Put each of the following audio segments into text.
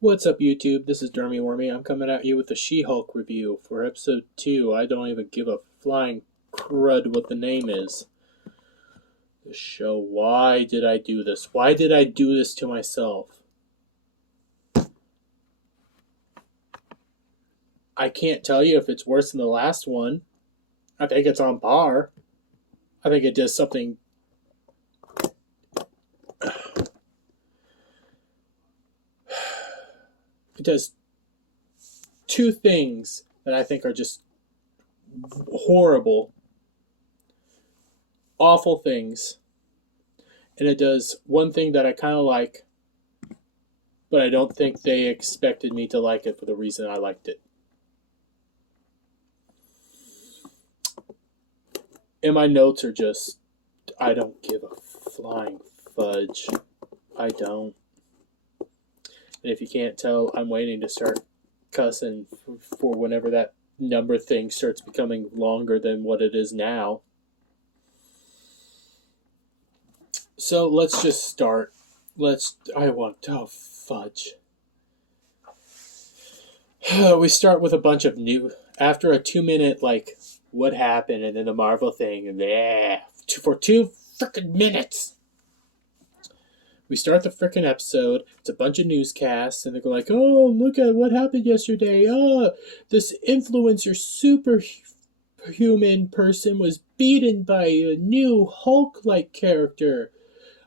What's up, YouTube? This is Dermy Wormy. I'm coming at you with the She-Hulk review for episode 2. I don't even give a flying crud what the name is. The show. Why did I do this? Why did I do this to myself? I can't tell you if it's worse than the last one. I think it's on par. I think it does something. It does two things that I think are just horrible, awful things. And it does one thing that I kind of like, but I don't think they expected me to like it for the reason I liked it. And my notes are just, I don't give a flying fudge. I don't. And if you can't tell, I'm waiting to start cussing for whenever that number thing starts becoming longer than what it is now. So let's just start. Fudge. We start with a bunch of new, after a 2-minute, what happened, and then the Marvel thing, and for 2 freaking minutes. We start the freaking episode. It's a bunch of newscasts, and they're like, "Oh, look at what happened yesterday. Oh, this influencer superhuman person was beaten by a new Hulk-like character.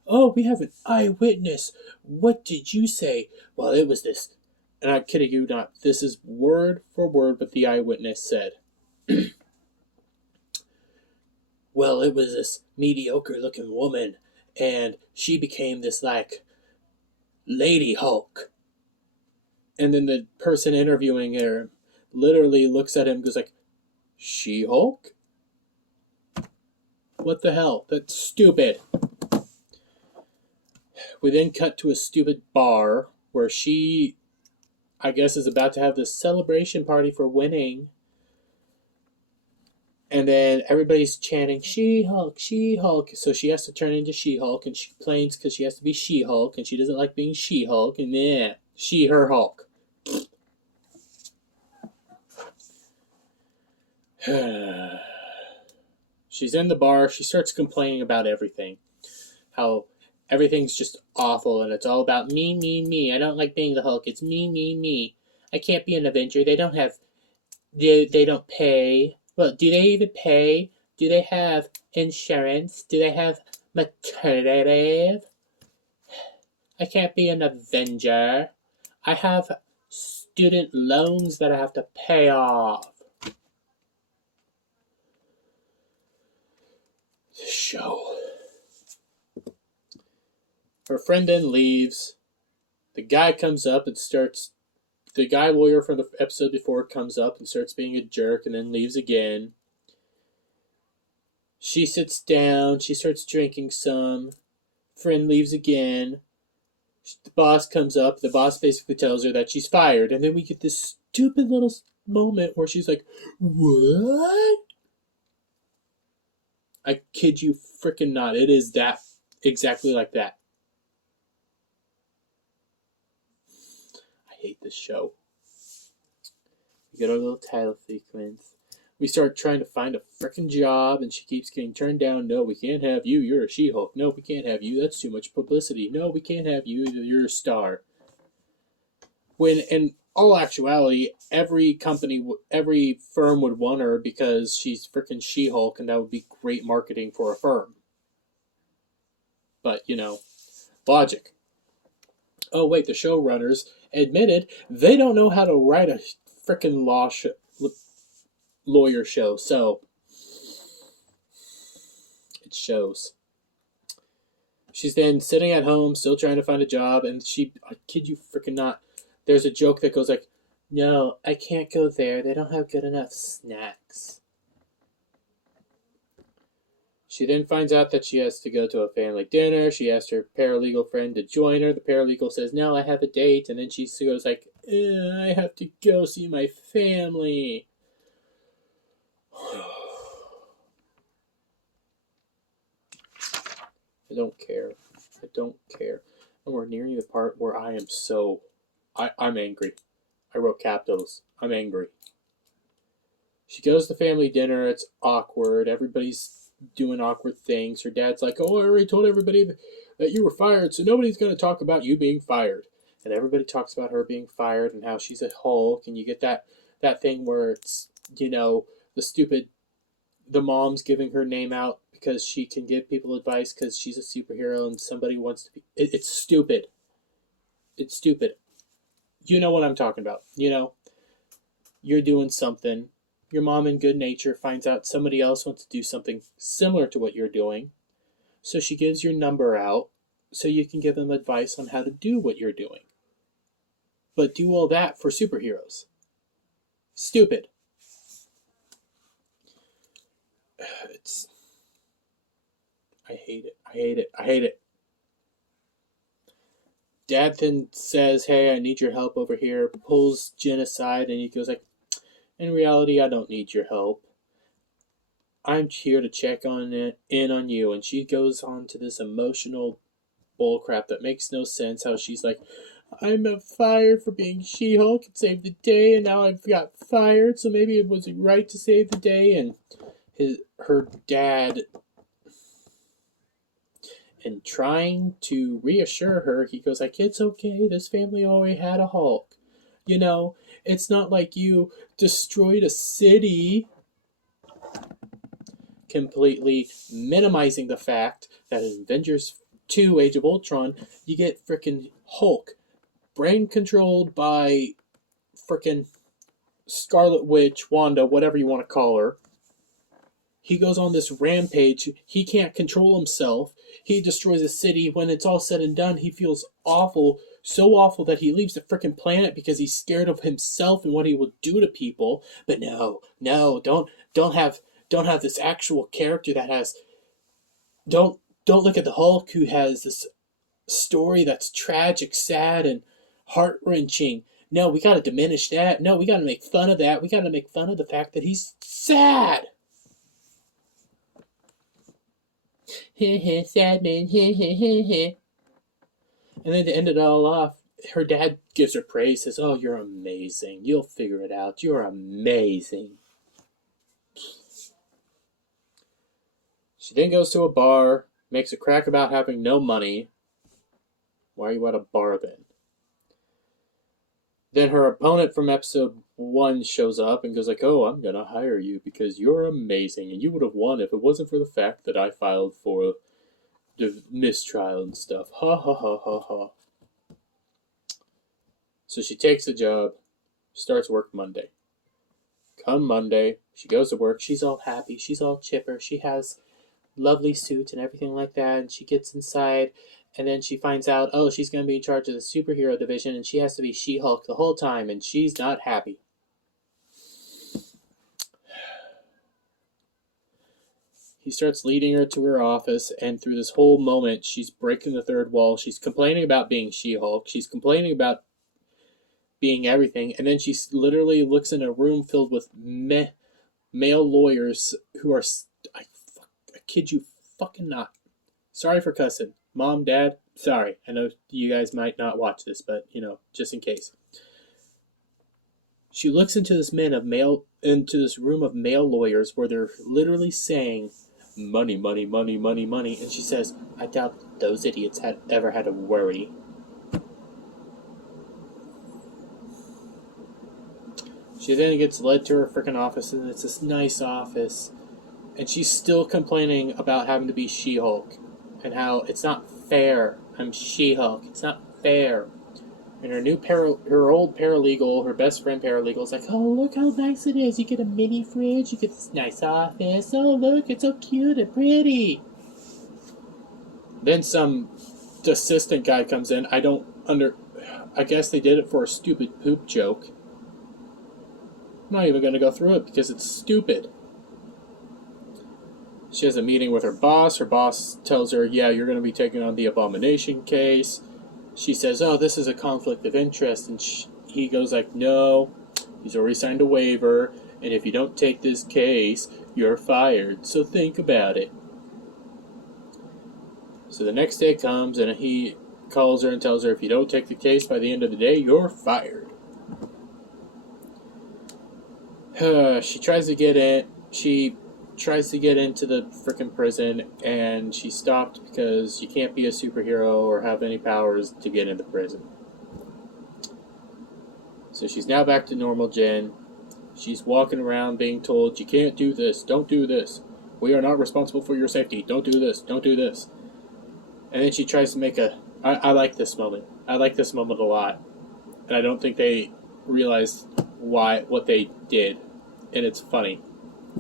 Oh, we have an eyewitness. What did you say?" Well, it was this. And I'm kidding you not. This is word for word what the eyewitness said. Well, it was this mediocre-looking woman, and she became this, Lady Hulk. And then the person interviewing her literally looks at him and goes She-Hulk? What the hell? That's stupid. We then cut to a stupid bar where she, I guess, is about to have this celebration party for winning. And then everybody's chanting, "She-Hulk, She-Hulk." So she has to turn into She-Hulk, and she complains because she has to be She-Hulk, and she doesn't like being She-Hulk, and her Hulk. She's in the bar. She starts complaining about everything. How everything's just awful, and it's all about me, me, me. I don't like being the Hulk. It's me, me, me. I can't be an Avenger. They don't pay. Well, do they even pay? Do they have insurance? Do they have maternity leave? I can't be an Avenger. I have student loans that I have to pay off. The show. Her friend then leaves. The guy comes up and starts. The guy lawyer from the episode before comes up and starts being a jerk and then leaves again. She sits down. She starts drinking some. Friend leaves again. The boss comes up. The boss basically tells her that she's fired. And then we get this stupid little moment where she's like, "What?" I kid you freaking not. It is that exactly like that. I hate this show. We get our little title sequence. We start trying to find a freaking job, and she keeps getting turned down. "No, we can't have you. You're a She-Hulk. No, we can't have you. That's too much publicity. No, we can't have you. You're a star." When, in all actuality, every firm would want her because she's freaking She-Hulk, and that would be great marketing for a firm. But, logic. Oh, wait, the showrunners admitted they don't know how to write a freaking lawyer show, so it shows. She's then sitting at home, still trying to find a job, and I kid you freaking not, there's a joke that goes "No, I can't go there. They don't have good enough snacks." She then finds out that she has to go to a family dinner. She asks her paralegal friend to join her. The paralegal says, "No, I have a date." And then she goes "I have to go see my family." I don't care. I don't care. And we're nearing the part where I am so... I'm angry. I wrote capitals. I'm angry. She goes to family dinner. It's awkward. Everybody's doing awkward things. Her dad's like, oh, I already told everybody that you were fired, so nobody's going to talk about you being fired. And everybody talks about her being fired and how she's a Hulk. And you get that thing where it's, the mom's giving her name out because she can give people advice because she's a superhero and somebody wants to be. It's stupid. It's stupid. You know what I'm talking about. You're doing something. Your mom, in good nature, finds out somebody else wants to do something similar to what you're doing. So she gives your number out so you can give them advice on how to do what you're doing. But do all that for superheroes. Stupid. I hate it. I hate it. I hate it. Dad then says, hey, I need your help over here, pulls Jen aside, and he goes like, in reality, I don't need your help. I'm here to check in on you. And she goes on to this emotional bullcrap that makes no sense, how she's like, I'm fired for being She-Hulk and saved the day, and now I've got fired, so maybe it wasn't right to save the day. And her dad, and trying to reassure her, he goes like, it's okay, this family already had a Hulk. It's not like you destroyed a city. Completely minimizing the fact that in Avengers 2 Age of Ultron, you get frickin' Hulk, brain controlled by frickin' Scarlet Witch, Wanda, whatever you want to call her. He goes on this rampage. He can't control himself. He destroys a city. When it's all said and done, he feels awful, so awful that he leaves the frickin' planet because he's scared of himself and what he will do to people. But no, don't have this actual character that has... Don't look at the Hulk, who has this story that's tragic, sad, and heart-wrenching. No, we gotta diminish that. No, we gotta make fun of that. We gotta make fun of the fact that he's sad. Sad man. And then to end it all off, her dad gives her praise, says, oh, you're amazing. You'll figure it out. You're amazing. She then goes to a bar, makes a crack about having no money. Why are you at a bar then? Then her opponent from episode 1 shows up and goes like, oh, I'm going to hire you because you're amazing. And you would have won if it wasn't for the fact that I filed for the mistrial and stuff. Ha ha ha ha ha. So she takes the job, starts work Monday. Come Monday, she goes to work. She's all happy. She's all chipper. She has lovely suit and everything like that. And she gets inside. And then she finds out, oh, she's going to be in charge of the superhero division, and she has to be She-Hulk the whole time, and she's not happy. He starts leading her to her office, and through this whole moment, she's breaking the third wall. She's complaining about being She-Hulk. She's complaining about being everything, and then she literally looks in a room filled with male lawyers who are... I kid you fucking not. Sorry for cussing. Mom, Dad, sorry. I know you guys might not watch this, but, just in case. She looks into this room of male lawyers where they're literally saying, money, money, money, money, money. And she says, I doubt those idiots had ever had to worry. She then gets led to her freaking office, and it's this nice office. And she's still complaining about having to be She-Hulk. And how it's not fair. I'm She-Hulk. It's not fair. And her old paralegal, her best friend paralegal, is like, oh, look how nice it is. You get a mini fridge. You get this nice office. Oh, look, it's so cute and pretty. Then some assistant guy comes in. I guess they did it for a stupid poop joke. I'm not even going to go through it because it's stupid. She has a meeting with her boss. Her boss tells her, yeah, you're going to be taking on the Abomination case. She says, oh, this is a conflict of interest. And he goes like, no, he's already signed a waiver. And if you don't take this case, you're fired. So think about it. So the next day comes, and he calls her and tells her, if you don't take the case by the end of the day, you're fired. She tries to get in. She tries to get into the frickin' prison, and she's stopped because you can't be a superhero or have any powers to get into prison. So she's now back to normal Jen. She's walking around being told, you can't do this, don't do this. We are not responsible for your safety. Don't do this, don't do this. And then she tries to make a... I like this moment. I like this moment a lot. And I don't think they realized what they did. And it's funny.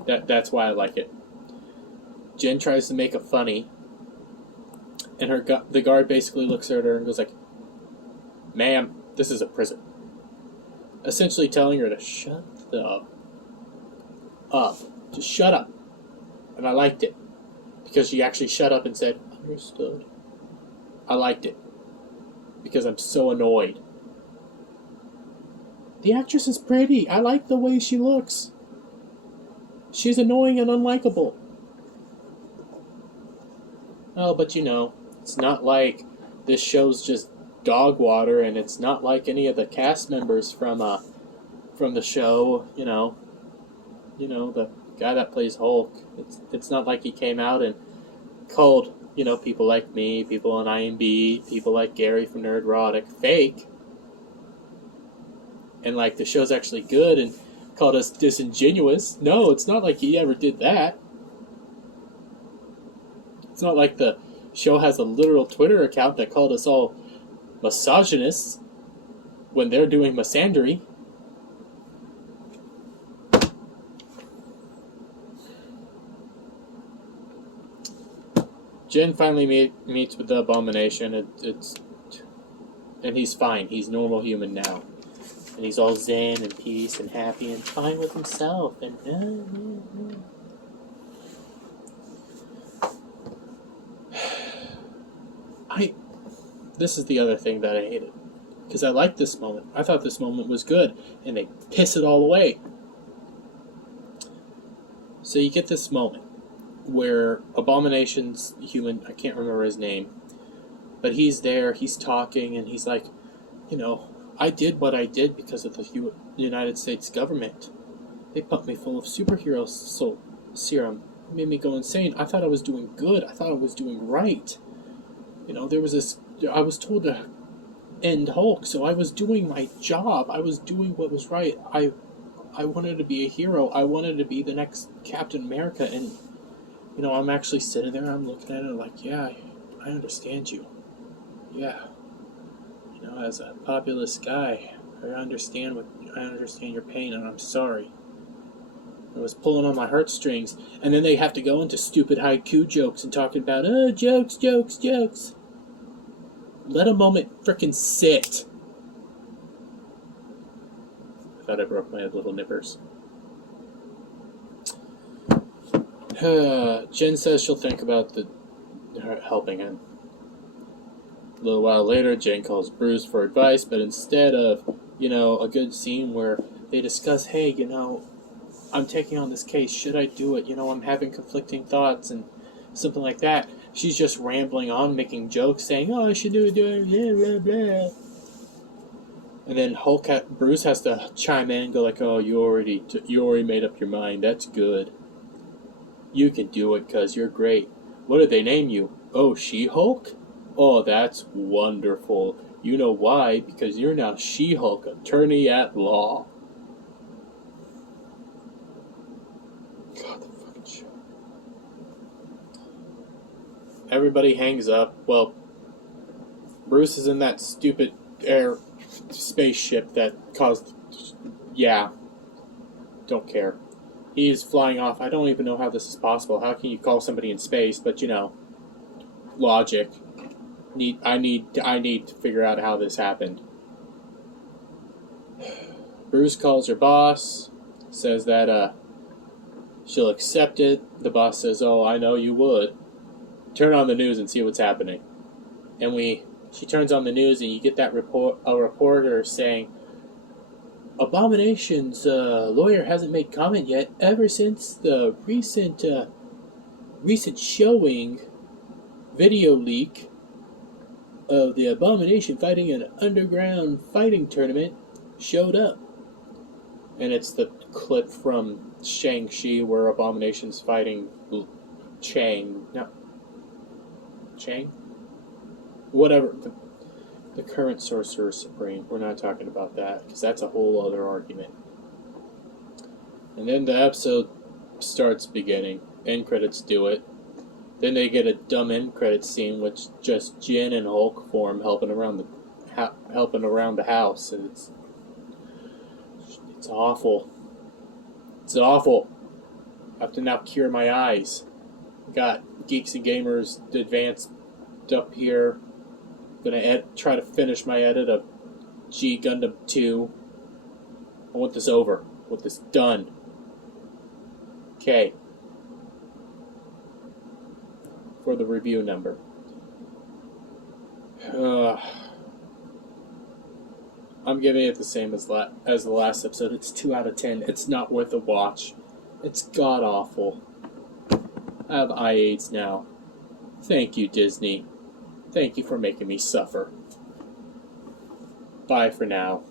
That's why I like it. Jen tries to make a funny. And the guard basically looks at her and goes like, ma'am, this is a prison. Essentially telling her to shut up. Just shut up. And I liked it. Because she actually shut up and said, understood. I liked it. Because I'm so annoyed. The actress is pretty. I like the way she looks. She's annoying and unlikable. Oh, but you know, it's not like this show's just dog water, and it's not like any of the cast members from the show. You know, the guy that plays Hulk. It's not like he came out and called, people like me, people on IMB, people like Gary from Nerdrotic fake. And like the show's actually good and called us disingenuous. No, it's not like he ever did that. It's not like the show has a literal Twitter account that called us all misogynists when they're doing misandry. Jen finally meets with the Abomination. And he's fine. He's normal human now. And he's all zen and peace and happy and fine with himself. And this is the other thing that I hated. Because I liked this moment. I thought this moment was good. And they piss it all away. So you get this moment where Abomination's human, I can't remember his name, but he's there, he's talking, and he's like, I did what I did because of the United States government. They pumped me full of superhero serum. It made me go insane. I thought I was doing good. I thought I was doing right. There was this... I was told to end Hulk, so I was doing my job. I was doing what was right. I wanted to be a hero. I wanted to be the next Captain America, and, I'm actually sitting there, I'm looking at it like, yeah, I understand you. Yeah. As a populist guy, I understand your pain, and I'm sorry. It was pulling on my heartstrings, and then they have to go into stupid haiku jokes and talking about, jokes. Let a moment frickin' sit. I thought I broke my little nippers. Jen says she'll think about her helping him. A little while later, Jen calls Bruce for advice, but instead of, a good scene where they discuss, hey, I'm taking on this case, should I do it? I'm having conflicting thoughts and something like that. She's just rambling on, making jokes, saying, I should do it, blah, blah, blah. And then Bruce has to chime in and go like, oh, you already made up your mind, that's good. You can do it because you're great. What did they name you? Oh, She-Hulk? Oh, that's wonderful. You know why? Because you're now She-Hulk, attorney at law. God, the fucking show. Everybody hangs up. Well, Bruce is in that stupid spaceship that caused... Yeah. Don't care. He's flying off. I don't even know how this is possible. How can you call somebody in space? But, logic. I need to figure out how this happened. Bruce calls her boss, says that she'll accept it. The boss says, oh, I know you would. Turn on the news and see what's happening. And she turns on the news and you get that reporter saying, Abomination's lawyer hasn't made comment yet ever since the recent showing video leak of the Abomination fighting an underground fighting tournament showed up. And it's the clip from Shang-Chi where Abomination's fighting Chang. Whatever. The current Sorcerer Supreme. We're not talking about that, because that's a whole other argument. And then the episode starts beginning. End credits do it. Then they get a dumb end credits scene, which just Jin and Hulk form helping around the house, and it's awful. It's awful. I have to now cure my eyes. Got Geeks and Gamers Advanced up here. Gonna try to finish my edit of G Gundam 2. I want this over. I want this done. Okay. For the review number. I'm giving it the same as the last episode. It's 2 out of 10. It's not worth a watch. It's god awful. I have eye aids now. Thank you, Disney. Thank you for making me suffer. Bye for now.